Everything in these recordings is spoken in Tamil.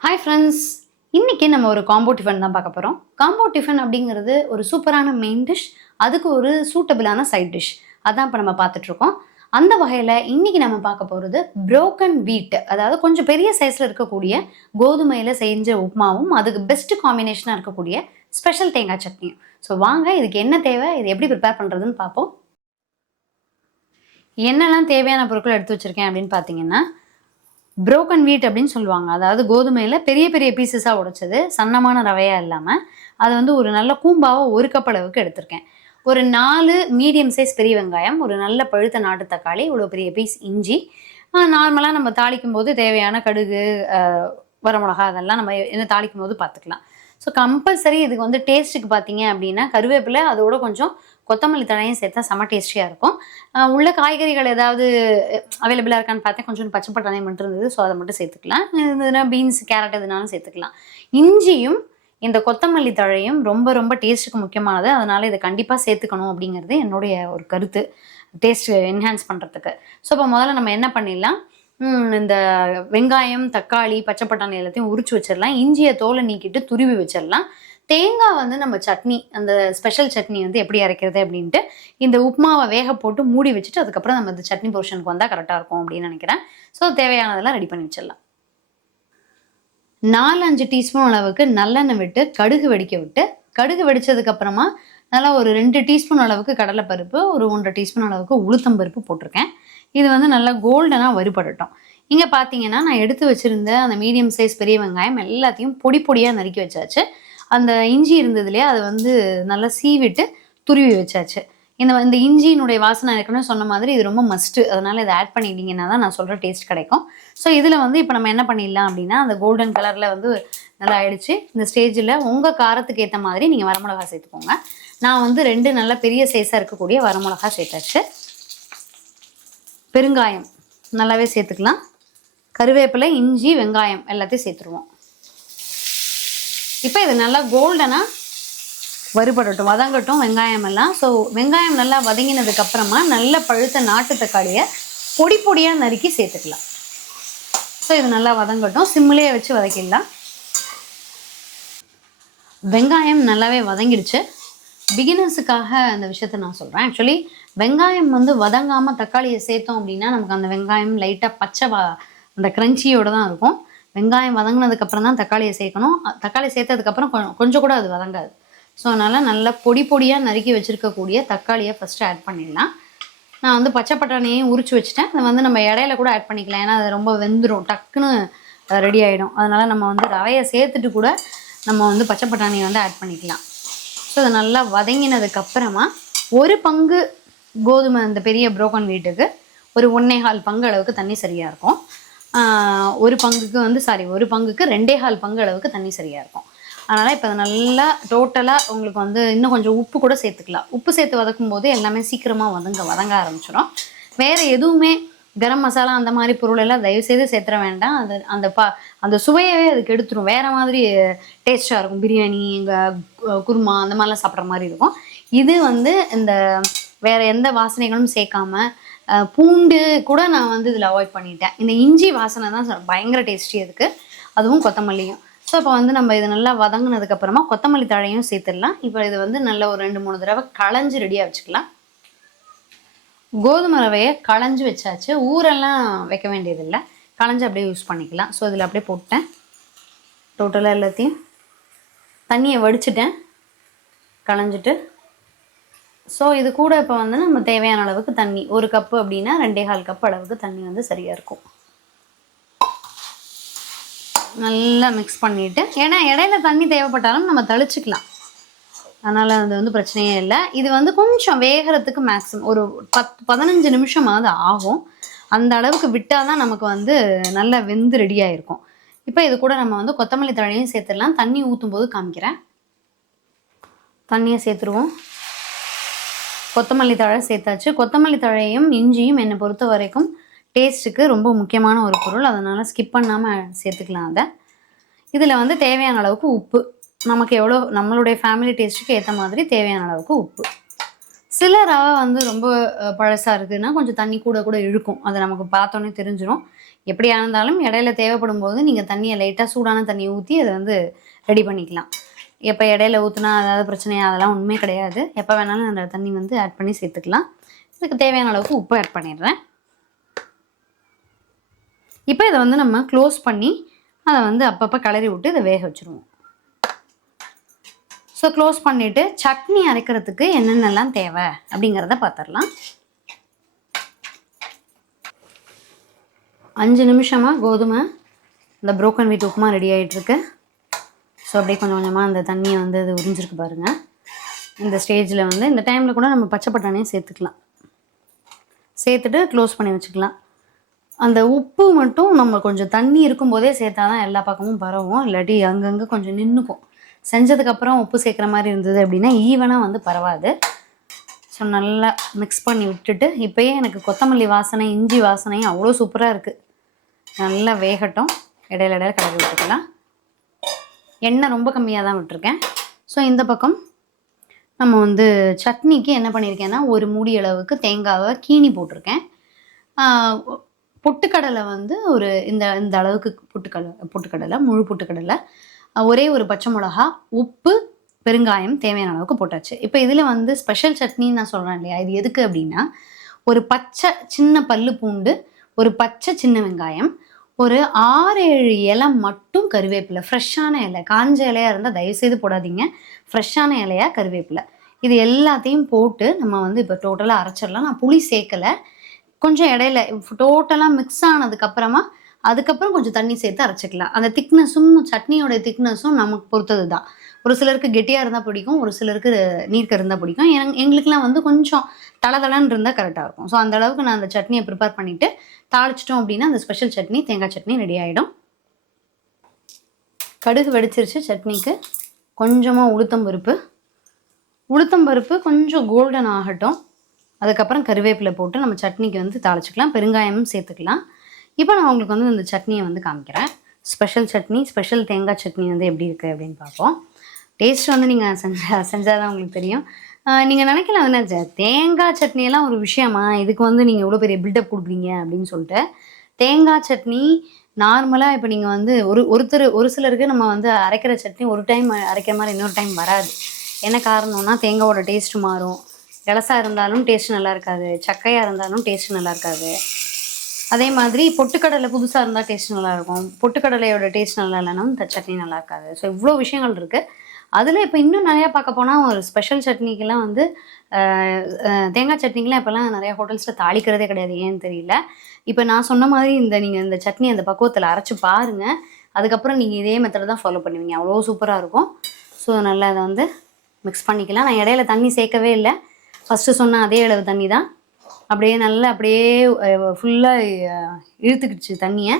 ஹாய் ஃப்ரெண்ட்ஸ் இன்றைக்கி நம்ம ஒரு காம்போ டிஃபன் தான் பார்க்க போகிறோம் காம்போ டிஃபன் அப்படிங்கிறது ஒரு சூப்பரான மெயின் டிஷ் அதுக்கு ஒரு சூட்டபிளான சைட் டிஷ் அதான் இப்போ நம்ம பார்த்துட்ருக்கோம் அந்த வகையில் இன்றைக்கி நம்ம பார்க்க போகிறது ப்ரோக்கன் வீட் அதாவது கொஞ்சம் பெரிய சைஸில் இருக்கக்கூடிய கோதுமையில் செஞ்ச உப்புமாவும் அதுக்கு பெஸ்ட் காம்பினேஷனாக இருக்கக்கூடிய ஸ்பெஷல் தேங்காய் சட்னியும். ஸோ வாங்க இதுக்கு என்ன தேவை இது எப்படி ப்ரிப்பேர் பண்ணுறதுன்னு பார்ப்போம். என்னெல்லாம் தேவையான பொருட்கள் எடுத்து வச்சுருக்கேன் அப்படின்னு பார்த்தீங்கன்னா புரோக்கன் வீட் அப்படின்னு சொல்லுவாங்க. அதாவது கோதுமையில் பெரிய பெரிய பீசஸாக உடைச்சது. சன்னமான ரவையாக இல்லாமல் அதை வந்து ஒரு நல்ல கூம்பாவை ஒரு கப் அளவுக்கு எடுத்திருக்கேன். ஒரு நாலு மீடியம் சைஸ் பெரிய வெங்காயம் ஒரு நல்ல பழுத்த நாட்டு தக்காளி இவ்வளோ பெரிய பீஸ் இஞ்சி. நார்மலாக நம்ம தாளிக்கும் போது தேவையான கடுகு வரமிளகா அதெல்லாம் நம்ம என்ன தாளிக்கும் போது பார்த்துக்கலாம். ஸோ கம்பல்சரி இதுக்கு வந்து டேஸ்ட்டுக்கு பார்த்தீங்க அப்படின்னா கருவேப்பிலை அதோட கொஞ்சம் கொத்தமல்லி தழையும் சேர்த்தா செம டேஸ்டியாக இருக்கும். உள்ள காய்கறிகள் ஏதாவது அவைலபிளாக இருக்கான்னு பார்த்தேன். கொஞ்சம் பச்சை பட்டாணி மட்டும் இருந்தது ஸோ அதை மட்டும் சேர்த்துக்கலாம். இதுனா பீன்ஸ் கேரட் எதுனாலும் சேர்த்துக்கலாம். இஞ்சியும் இந்த கொத்தமல்லி தழையும் ரொம்ப ரொம்ப டேஸ்ட்டுக்கு முக்கியமானது. அதனால் இதை கண்டிப்பாக சேர்த்துக்கணும் அப்படிங்கிறது என்னுடைய ஒரு கருத்து. டேஸ்ட் என்ஹான்ஸ் பண்ணுறதுக்கு ஸோ இப்போ முதல்ல நம்ம என்ன பண்ணிடலாம்? இந்த வெங்காயம் தக்காளி பச்சை பட்டாணி எல்லாத்தையும் உரிச்சு வச்சிடலாம். இஞ்சியை தோலை நீக்கிட்டு துருவி வச்சிடலாம். தேங்காய் வந்து நம்ம சட்னி அந்த ஸ்பெஷல் சட்னி வந்து எப்படி அரைக்கிறது அப்படின்ட்டு இந்த உப்புமாவை வேக போட்டு மூடி வச்சுட்டு அதுக்கப்புறம் நம்ம இந்த சட்னி போர்ஷனுக்கு வந்தால் கரெக்டாக இருக்கும் அப்படின்னு நினைக்கிறேன். ஸோ தேவையானதெல்லாம் ரெடி பண்ணி வச்சிடலாம். நாலு அஞ்சு டீஸ்பூன் அளவுக்கு நல்லெண்ணெய் விட்டு கடுகு வெடிக்க விட்டு கடுகு வெடிச்சதுக்கு அப்புறமா நல்லா ஒரு ரெண்டு டீஸ்பூன் அளவுக்கு கடலைப்பருப்பு ஒரு ஒன்றரை டீஸ்பூன் அளவுக்கு உளுத்தம் பருப்பு போட்டிருக்கேன். இது வந்து நல்லா கோல்டனாக வறுபடட்டும். இங்கே பார்த்தீங்கன்னா நான் எடுத்து வச்சிருந்த அந்த மீடியம் சைஸ் பெரிய வெங்காயம் எல்லாத்தையும் பொடி பொடியாக நறுக்கி வச்சாச்சு. அந்த இஞ்சி இருந்தது இல்லையா அதை வந்து நல்லா சீவிட்டு துருவி வச்சாச்சு. இந்த இந்த இஞ்சியினுடைய வாசனை இருக்குன்னு சொன்ன மாதிரி இது ரொம்ப மஸ்ட்டு அதனால் இதை ஆட் பண்ணிட்டீங்கன்னா தான் நான் சொல்கிற டேஸ்ட் கிடைக்கும். ஸோ இதில் வந்து இப்போ நம்ம என்ன பண்ணிடலாம் அப்படின்னா அந்த கோல்டன் கலரில் வந்து நல்லா ஆயிடுச்சு. இந்த ஸ்டேஜில் உங்கள் காரத்துக்கு ஏற்ற மாதிரி நீங்கள் வரமிளகா சேர்த்துக்கோங்க. நான் வந்து ரெண்டு நல்ல பெரிய சைஸாக இருக்கக்கூடிய வரமிளகா சேர்த்தாச்சு. பெருங்காயம் நல்லாவே சேர்த்துக்கலாம். கருவேப்பிலை இஞ்சி வெங்காயம் எல்லாத்தையும் சேர்த்துருவோம். இப்போ இது நல்லா கோல்டனாக வறுபடட்டும் வதங்கட்டும் வெங்காயம் எல்லாம். ஸோ வெங்காயம் நல்லா வதங்கினதுக்கு அப்புறமா நல்ல பழுத்த நாட்டு தக்காளியை பொடி பொடியாக நறுக்கி சேர்த்துக்கலாம். ஸோ இது நல்லா வதங்கட்டும். சிம்மிலேயே வச்சு வதக்கிடலாம். வெங்காயம் நல்லாவே வதங்கிடுச்சு. பிகினர்ஸுக்காக அந்த விஷயத்த நான் சொல்கிறேன் ஆக்சுவலி வெங்காயம் வந்து வதங்காமல் தக்காளியை சேர்த்தோம் அப்படின்னா நமக்கு அந்த வெங்காயம் லைட்டாக பச்சை வா அந்த க்ரன்ச்சியோடு தான் இருக்கும். வெங்காயம் வதங்கினதுக்கப்புறம் தான் தக்காளியை சேர்க்கணும். தக்காளி சேர்த்ததுக்கப்புறம் கொ- கொஞ்சம் கூட அது வதங்காது. ஸோ அதனால் நல்லா பொடி பொடியாக நறுக்கி வச்சுருக்கக்கூடிய தக்காளியை ஃபஸ்ட்டு ஆட் பண்ணிடலாம். நான் வந்து பச்சை பட்டாணியையும் உரிச்சு வச்சுட்டேன். அதை வந்து நம்ம இடையில கூட ஆட் பண்ணிக்கலாம். ஏன்னா அது ரொம்ப வெந்துடும் டக்குன்னு ரெடி ஆகிடும் அதனால் நம்ம வந்து ரவையை சேர்த்துட்டு கூட நம்ம வந்து பச்சை பட்டாணியை வந்து ஆட் பண்ணிக்கலாம். ஸோ அதை நல்லா வதங்கினதுக்கு அப்புறமா ஒரு பங்கு கோதுமை அந்த பெரிய புரோக்கன் வீட்டுக்கு ஒரு ஒன்னே கால் பங்கு அளவுக்கு தண்ணி சரியாக இருக்கும். ஒரு பங்குக்கு வந்து சாரி ஒரு பங்குக்கு ரெண்டே கால் பங்கு அளவுக்கு தண்ணி சரியாக இருக்கும். அதனால் இப்போ நல்லா டோட்டலாக உங்களுக்கு வந்து இன்னும் கொஞ்சம் உப்பு கூட சேர்த்துக்கலாம். உப்பு சேர்த்து வதக்கும் போது எல்லாமே சீக்கிரமாக வதங்க வதங்க ஆரம்பிச்சிடும் வேறு எதுவுமே கரம் மசாலா அந்த மாதிரி பொருள் எல்லாம் தயவுசெய்து சேர்த்துற வேண்டாம். அது அந்த பா அந்த சுவையவே அதுக்கு எடுத்துரும். வேறு மாதிரி டேஸ்ட்டாக இருக்கும். பிரியாணி எங்கள் குருமா அந்த மாதிரிலாம் சாப்பிட்ற மாதிரி இருக்கும். இது வந்து இந்த வேற எந்த வாசனைகளும் சேர்க்காம பூண்டு கூட நான் வந்து இதில் அவாய்ட் பண்ணிட்டேன். இந்த இஞ்சி வாசனை தான் பயங்கர டேஸ்டி அதுக்கு அதுவும் கொத்தமல்லியும். ஸோ இப்போ வந்து நம்ம இது நல்லா வதங்கினதுக்கப்புறமா கொத்தமல்லி தழையும் சேர்த்துடலாம். இப்போ இது வந்து நல்ல ஒரு ரெண்டு மூணு தடவை களைஞ்சு ரெடியாக வச்சுக்கலாம். கோதுமை ரவையை களைஞ்சு வச்சாச்சு. ஊரெல்லாம் வைக்க வேண்டியதில்லை. களைஞ்சு அப்படியே யூஸ் பண்ணிக்கலாம். ஸோ இதில் அப்படியே போட்டேன். டோட்டலாக எல்லாத்தையும் தண்ணியை வடிச்சிட்டேன். களைஞ்சிட்டு ஸோ இது கூட இப்போ வந்து நம்ம தேவையான அளவுக்கு தண்ணி. ஒரு கப்பு அப்படின்னா ரெண்டே கால் கப் அளவுக்கு தண்ணி வந்து சரியாக இருக்கும். நல்லா மிக்ஸ் பண்ணிவிட்டு ஏன்னா இடையில தண்ணி தேவைப்பட்டாலும் நம்ம தளிச்சுக்கலாம். அதனால் அது வந்து பிரச்சனையே இல்லை. இது வந்து கொஞ்சம் வேகிறதுக்கு மேக்ஸிமம் ஒரு பத்து பதினஞ்சு நிமிஷமாவது ஆகும். அந்த அளவுக்கு விட்டால் தான் நமக்கு வந்து நல்லா வெந்து ரெடியாக இருக்கும் இப்போ இது கூட நம்ம வந்து கொத்தமல்லி தழையும் சேர்த்துடலாம். தண்ணி ஊற்றும் போது காமிக்கிறேன். தண்ணியை சேர்த்துருவோம். கொத்தமல்லி தழை சேர்த்தாச்சு. கொத்தமல்லி தழையும் இஞ்சியும் என்னை பொறுத்த வரைக்கும் டேஸ்ட்டுக்கு ரொம்ப முக்கியமான ஒரு பொருள். அதனால் ஸ்கிப் பண்ணாமல் சேர்த்துக்கலாம் அதை. இதில் வந்து தேவையான அளவுக்கு உப்பு. நமக்கு எவ்வளோ நம்மளுடைய ஃபேமிலி டேஸ்ட்டுக்கு ஏற்ற மாதிரி தேவையான அளவுக்கு உப்பு. சில ரவை வந்து ரொம்ப பழசாக இருக்குதுன்னா கொஞ்சம் தண்ணி கூட கூட இழுக்கும். அது நமக்கு பார்த்தோன்னே தெரிஞ்சிடும் எப்படியா இருந்தாலும் இடையில தேவைப்படும் போது நீங்கள் தண்ணியை லைட்டாக சூடான தண்ணியை ஊற்றி அதை வந்து ரெடி பண்ணிக்கலாம். எப்போ இடையில ஊற்றுனா அதாவது பிரச்சனையா அதெல்லாம் உண்மை கிடையாது. எப்போ வேணாலும் அந்த தண்ணி வந்து ஆட் பண்ணி சேர்த்துக்கலாம். இதுக்கு தேவையான அளவுக்கு உப்பு ஆட் பண்ணிடுறேன். இப்போ இதை வந்து நம்ம க்ளோஸ் பண்ணி அதை வந்து அப்பப்போ கிளறி விட்டு இதை வேக வச்சுருவோம். ஸோ க்ளோஸ் பண்ணிவிட்டு சட்னி அரைக்கிறதுக்கு என்னென்னலாம் தேவை அப்படிங்கிறத பார்த்துடலாம் அஞ்சு நிமிஷமாக கோதுமை இந்த புரோக்கன் வீட் உப்புமா ரெடி ஆகிட்டுருக்கு ஸோ அப்படியே கொஞ்சம் கொஞ்சமாக அந்த தண்ணியை வந்து இது உறிஞ்சிருக்கு பாருங்கள் இந்த ஸ்டேஜில் வந்து இந்த டைமில் கூட நம்ம பச்சை பட்டாணியும் சேர்த்துக்கலாம். சேர்த்துட்டு க்ளோஸ் பண்ணி வச்சுக்கலாம். அந்த உப்பு மட்டும் நம்ம கொஞ்சம் தண்ணி இருக்கும்போதே சேர்த்தா தான் எல்லா பக்கமும் பரவும். இல்லாட்டி அங்கங்கே கொஞ்சம் நின்றுக்கும் செஞ்சதுக்கப்புறம் உப்பு சேர்க்குற மாதிரி இருந்தது அப்படின்னா ஈவனாக வந்து பரவாது. ஸோ நல்லா மிக்ஸ் பண்ணி விட்டுட்டு இப்போயே எனக்கு கொத்தமல்லி வாசனை இஞ்சி வாசனையும் அவ்வளோ சூப்பராக இருக்குது நல்லா வேகட்டும். இடையில இடையில கலரி விட்டுக்கலாம். எண்ணெய் ரொம்ப கம்மியாக தான் விட்டுருக்கேன். ஸோ இந்த பக்கம் நம்ம வந்து சட்னிக்கு என்ன பண்ணியிருக்கேன்னா ஒரு மூடி அளவுக்கு தேங்காவை கீனி போட்டிருக்கேன். பொட்டுக்கடலை வந்து ஒரு இந்த இந்த அளவுக்கு பொட்டுக்கடலை பொட்டுக்கடலை முழு பொட்டுக்கடலை ஒரே ஒரு பச்சை மிளகா உப்பு பெருங்காயம் தேவையான அளவுக்கு போட்டாச்சு. இப்போ இதில் வந்து ஸ்பெஷல் சட்னின்னு நான் சொல்கிறேன் இல்லையா? இது எதுக்கு அப்படின்னா ஒரு பச்சை சின்ன பல்லு பூண்டு ஒரு பச்சை சின்ன வெங்காயம் ஒரு ஆறு ஏழு இலை மட்டும் கருவேப்பிலை. ஃப்ரெஷ்ஷான இலை. காஞ்ச இலையாக இருந்தால் தயவுசெய்து போடாதீங்க. ஃப்ரெஷ்ஷான இலையாக கருவேப்பிலை. இது எல்லாத்தையும் போட்டு நம்ம வந்து இப்போ டோட்டலாக அரைச்சிடலாம். நான் புளி சேர்க்கலை. கொஞ்சம் இடையில டோட்டலாக மிக்ஸ் ஆனதுக்கப்புறமா அதுக்கப்புறம் கொஞ்சம் தண்ணி சேர்த்து அரைச்சிக்கலாம். அந்த திக்னஸும் சட்னியோட திக்னஸும் நமக்கு பொறுத்தது தான் ஒரு சிலருக்கு கெட்டியாக இருந்தால் பிடிக்கும் ஒரு சிலருக்கு நீர்க்க இருந்தால் பிடிக்கும். எங் எங்களுக்குலாம் வந்து கொஞ்சம் தளதளன்னு இருந்தால் கரெக்டாக இருக்கும். ஸோ அந்த அளவுக்கு நான் அந்த சட்னியை ப்ரிப்பேர் பண்ணிவிட்டு தாளிச்சிட்டோம் அப்படின்னா அந்த ஸ்பெஷல் சட்னி தேங்காய் சட்னி ரெடி ஆகிடும் கடுகு வெடிச்சிருச்சு சட்னிக்கு. கொஞ்சமாக உளுத்தம் பருப்பு. உளுத்தம் பருப்பு கொஞ்சம் கோல்டன் ஆகட்டும். அதுக்கப்புறம் கருவேப்பிலை போட்டு நம்ம சட்னிக்கு வந்து தாளிச்சிக்கலாம். பெருங்காயமும் சேர்த்துக்கலாம். இப்போ நான் உங்களுக்கு வந்து இந்த சட்னியை வந்து காமிக்கிறேன். ஸ்பெஷல் சட்னி ஸ்பெஷல் தேங்காய் சட்னி வந்து எப்படி இருக்குது அப்படின்னு பார்ப்போம். டேஸ்ட் வந்து நீங்கள் செஞ்சா செஞ்சால் தான் உங்களுக்கு தெரியும். நீங்கள் நினைக்கலாம் என்ன தேங்காய் சட்னியெல்லாம் ஒரு விஷயமா? இதுக்கு வந்து நீங்கள் இவ்வளோ பெரிய பில்டப் கொடுக்குறீங்க அப்படின்னு சொல்லிட்டு. தேங்காய் சட்னி நார்மலாக இப்போ நீங்கள் வந்து ஒரு ஒருத்தர் ஒரு சிலருக்கு நம்ம வந்து அரைக்கிற சட்னி ஒரு டைம் அரைக்கிற மாதிரி இன்னொரு டைம் வராது. என்ன காரணம்னா தேங்காவோட டேஸ்ட் மாறும். இலசா இருந்தாலும் டேஸ்ட் நல்லா இருக்காது. சக்கையாக இருந்தாலும் டேஸ்ட் நல்லா இருக்காது. அதே மாதிரி பொட்டுக்கடலை புதுசாக இருந்தால் டேஸ்ட் நல்லாயிருக்கும். பொட்டுக்கடலையோட டேஸ்ட் நல்லா இல்லைன்னா இந்த சட்னி நல்லா இருக்காது. ஸோ இவ்வளோ விஷயங்கள் இருக்குது அதில் இப்போ இன்னும் நிறையா பார்க்க போனால் ஒரு ஸ்பெஷல் சட்னிக்கெலாம் வந்து தேங்காய் சட்னிக்கெலாம் இப்போல்லாம் நிறையா ஹோட்டல்ஸில் தாளிக்கிறதே கிடையாது. ஏன்னு தெரியல. இப்போ நான் சொன்ன மாதிரி இந்த நீங்கள் இந்த சட்னி அந்த பக்குவத்தில் அரைச்சி பாருங்கள் அதுக்கப்புறம் நீங்கள் இதே மெத்தட் தான் ஃபாலோ பண்ணுவீங்க. அவ்வளோ சூப்பராக இருக்கும். ஸோ நல்லா அதை வந்து மிக்ஸ் பண்ணிக்கலாம். நான் இடையில தண்ணி சேர்க்கவே இல்லை. ஃபஸ்ட்டு சொன்ன அதே அளவு தண்ணி தான். அப்படியே நல்லா அப்படியே ஃபுல்லாக இழுத்துக்கிடுச்சு தண்ணியை.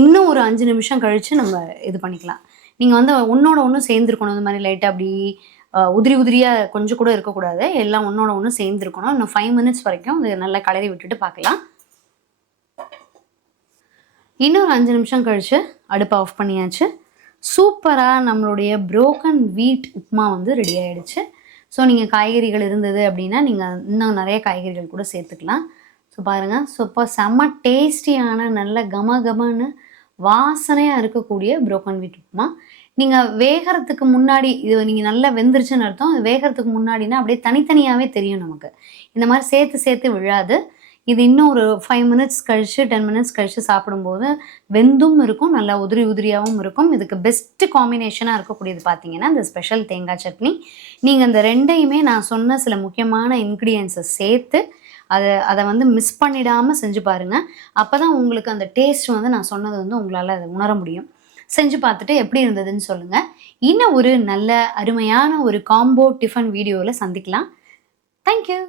இன்னும் ஒரு அஞ்சு நிமிஷம் கழித்து நம்ம இது பண்ணிக்கலாம். நீங்கள் வந்து ஒன்றோட ஒன்று சேர்ந்துருக்கணும். இந்த மாதிரி லைட்டாக அப்படி உதிரி உதிரியாக கொஞ்சம் கூட இருக்கக்கூடாது. எல்லாம் ஒன்றோட ஒன்று சேர்ந்துருக்கணும். இன்னும் ஃபைவ் மினிட்ஸ் வரைக்கும் இது நல்லா கலரி விட்டுட்டு பார்க்கலாம். இன்னொரு அஞ்சு நிமிஷம் கழித்து அடுப்பை ஆஃப் பண்ணியாச்சு. சூப்பராக நம்மளுடைய ப்ரோக்கன் வீட் உப்புமா வந்து ரெடி ஆகிடுச்சு ஸோ நீங்கள் காய்கறிகள் இருந்தது அப்படின்னா நீங்கள் இன்னும் நிறைய காய்கறிகள் கூட சேர்த்துக்கலாம். ஸோ பாருங்கள் ஸோ இப்போ செம்ம டேஸ்டியான நல்ல கம கமன்னு வாசனையாக இருக்கக்கூடிய புரோக்கன் வீட் உப்புமா. நீங்கள் வேகிறதுக்கு முன்னாடி இது நீங்கள் நல்லா வெந்துருச்சுன்னு அர்த்தம். வேகிறதுக்கு முன்னாடினா அப்படியே தனித்தனியாகவே தெரியும் நமக்கு. இந்த மாதிரி சேர்த்து சேர்த்து விழாது. இது இன்னும் ஒரு ஃபைவ் மினிட்ஸ் கழித்து டென் மினிட்ஸ் கழித்து சாப்பிடும்போது வெந்தும் இருக்கும் நல்லா உதிரி உதிரியாகவும் இருக்கும். இதுக்கு பெஸ்ட்டு காம்பினேஷனாக இருக்கக்கூடியது பார்த்தீங்கன்னா இந்த ஸ்பெஷல் தேங்காய் சட்னி. நீங்கள் இந்த ரெண்டையுமே நான் சொன்ன சில முக்கியமான இன்க்ரீடியன்ஸை சேர்த்து அதை அதை வந்து மிஸ் பண்ணிடாமல் செஞ்சு பாருங்கள் அப்போ தான் உங்களுக்கு அந்த டேஸ்ட் வந்து நான் சொன்னது வந்து உங்களால் அதை உணர முடியும். செஞ்சு பார்த்துட்டு எப்படி இருந்ததுன்னு சொல்லுங்கள் இன்னும் ஒரு நல்ல அருமையான ஒரு காம்போ டிஃபன் வீடியோவில் சந்திக்கலாம். தேங்க்யூ